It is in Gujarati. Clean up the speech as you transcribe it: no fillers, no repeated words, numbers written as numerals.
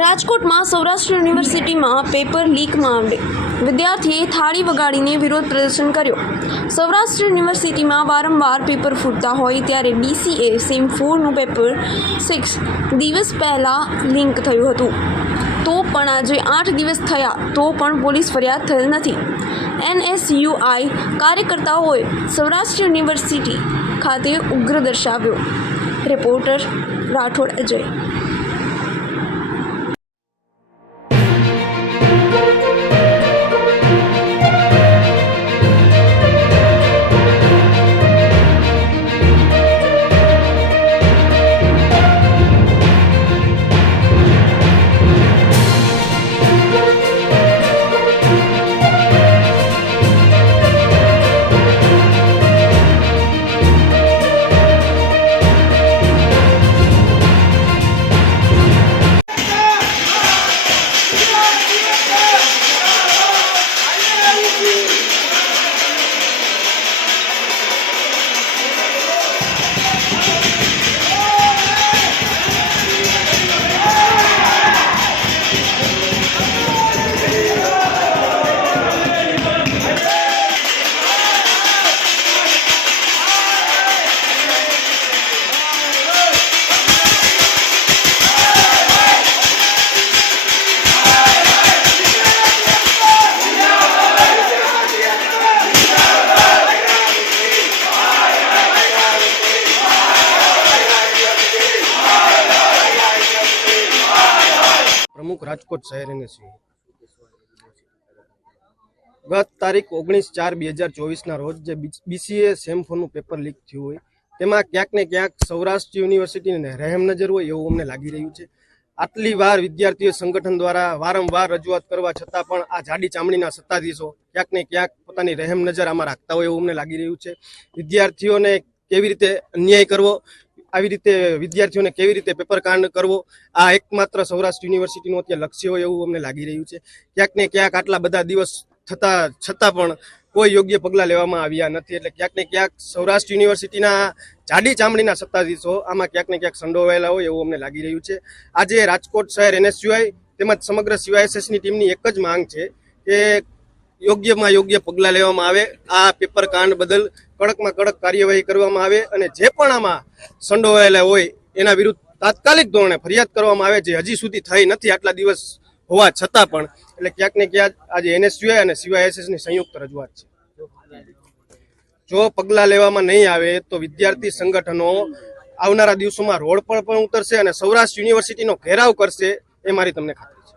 રાજકોટમાં સૌરાષ્ટ્ર યુનિવર્સિટીમાં પેપર લીક મામલે વિદ્યાર્થીએ થાળી વગાડીને વિરોધ પ્રદર્શન કર્યો। સૌરાષ્ટ્ર યુનિવર્સિટીમાં વારંવાર પેપર ફૂટતા હોય ત્યારે BCA સેમ 4નું પેપર 6 દિવસ પહેલાં લીક થયું હતું, તો પણ આજે 8 દિવસ થયા તો પણ પોલીસ ફરિયાદ થયેલ નથી। NSUI કાર્યકર્તાઓએ સૌરાષ્ટ્ર યુનિવર્સિટી ખાતે ઉગ્ર દર્શાવ્યો। રિપોર્ટર રાઠોડ અજય। प्रमुख राजकोट शहर गत तारीख 19/4/2024 रोज जे BCA सेम 4 पेपर लीक थयुं होय तेमां क्यांक ने क्यांक सौराष्ट्र यूनिवर्सिटी ने रहम नजर होय एवुं अमने लागी रह्युं छे। आटली वार विद्यार्थी संगठन द्वारा वारंवार रजूआत करवा छतां पण आ जाडी चामडीना सत्ताधीशो क्यांक ने क्यांक पोतानी रहम नजर आमां राखता होय एवुं अमने लागी रह्युं छे। विद्यार्थीओने केवी रीते अन्याय करवो, આવી રીતે વિદ્યાર્થીઓને કેવી રીતે પેપર કાંડ કરવો, આ એકમાત્ર સૌરાષ્ટ્ર યુનિવર્સિટીનું અત્યારે લક્ષ્ય હોય એવું અમને લાગી રહ્યું છે। ક્યાંક ને ક્યાંક આટલા બધા દિવસ થતા છતાં પણ કોઈ યોગ્ય પગલાં લેવામાં આવ્યા નથી, એટલે ક્યાંક ને ક્યાંક સૌરાષ્ટ્ર યુનિવર્સિટીના જાડી ચામડીના સત્તાધીશો આમાં ક્યાંક ને ક્યાંક સંડોવાયેલા હોય એવું અમને લાગી રહ્યું છે। આજે રાજકોટ શહેર NSUI તેમજ સમગ્ર CYSSની ટીમની એક જ માંગ છે કે યોગ્યમાં યોગ્ય પગલાં લેવામાં આવે, આ પેપર કાંડ બદલ કડકમાં કડક કાર્યવાહી કરવામાં આવે અને જે પણ આમાં સંડોવાયેલા હોય એના વિરુદ્ધ તાત્કાલિક ધોરણે ફરિયાદ કરવામાં આવે, જે હજી સુધી થઈ નથી આટલા દિવસ હોવા છતાં પણ। એટલે ક્યાંક ને ક્યાંક આજે NSUI અને CYSSની સંયુક્ત રજૂઆત છે। જો પગલાં લેવામાં નહીં આવે તો વિદ્યાર્થી સંગઠનો આવનારા દિવસોમાં રોડ પર પણ ઉતરશે અને સૌરાષ્ટ્ર યુનિવર્સિટીનો ઘેરાવ કરશે, એ મારી તમને ખાતરી છે।